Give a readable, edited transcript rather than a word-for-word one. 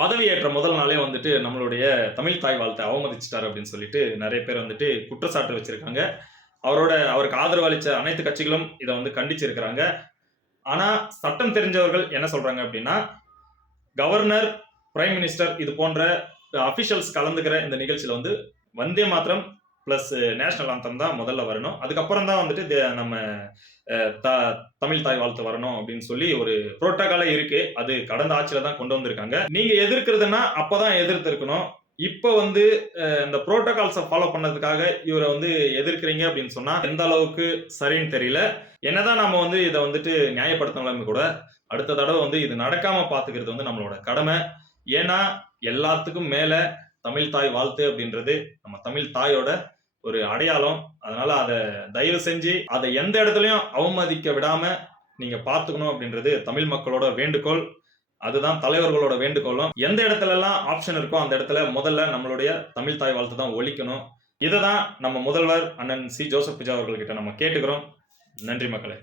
பதவியேற்ற முதல் நாளே வந்துட்டு நம்மளுடைய தமிழ் தாய் வாழ்த்தை அவமதிச்சிட்டாரு அப்படின்னு சொல்லிட்டு நிறைய பேர் வந்துட்டு குற்றச்சாட்டு வச்சிருக்காங்க. அவருக்கு ஆதரவு அளிச்ச அனைத்து கட்சிகளும் இதை வந்து கண்டிச்சிருக்கிறாங்க. ஆனா சட்டம் தெரிஞ்சவர்கள் என்ன சொல்றாங்க அப்படின்னா, கவர்னர், பிரைம் மினிஸ்டர் இது போன்ற அபிஷியல்ஸ் கலந்துக்கிற இந்த நிகழ்ச்சியில வந்து வந்தே மாத்திரம் பிளஸ் நேஷனல் ஆந்தம் தான் முதல்ல வரணும். அதுக்கப்புறம் தான் வந்துட்டு நம்ம தமிழ் தாய் வாழ்த்து வரணும் அப்படின்னு சொல்லி ஒரு புரோட்டோகாலே இருக்கு. அது கடந்த ஆட்சியில தான் கொண்டு வந்திருக்காங்க. நீங்க எதிர்க்கிறதுனா அப்பதான் எதிர்த்து இருக்கணும். இப்ப வந்து இந்த புரோட்டோகால்ஸை ஃபாலோ பண்ணதுக்காக இவரை வந்து எதிர்க்கிறீங்க அப்படின்னு சொன்னா எந்த அளவுக்கு சரின்னு தெரியல. என்னதான் நம்ம வந்து இதை வந்துட்டு நியாயப்படுத்தினாலுமே கூட அடுத்த தடவை வந்து இது நடக்காம பாத்துக்கிறது வந்து நம்மளோட கடமை. ஏன்னா எல்லாத்துக்கும் மேல தமிழ் தாய் வாழ்த்து அப்படின்றது நம்ம தமிழ் தாயோட ஒரு அடையாளம். அதனால அதை தயவு செஞ்சு அதை எந்த இடத்துலயும் அவமதிக்க விடாம நீங்க பாத்துக்கணும் அப்படின்றது தமிழ் மக்களோட வேண்டுகோள். அதுதான் தலைவர்களோட வேண்டுகோளும். எந்த இடத்துல எல்லாம் ஆப்ஷன் இருக்கோ அந்த இடத்துல முதல்ல நம்மளுடைய தமிழ் தாய் வாழ்த்து தான் ஒலிக்கணும். இதை தான் நம்ம முதல்வர் அண்ணன் சி. ஜோசப் விஜய் அவர்கள்கிட்ட நம்ம கேட்டுக்கிறோம். நன்றி மக்களே.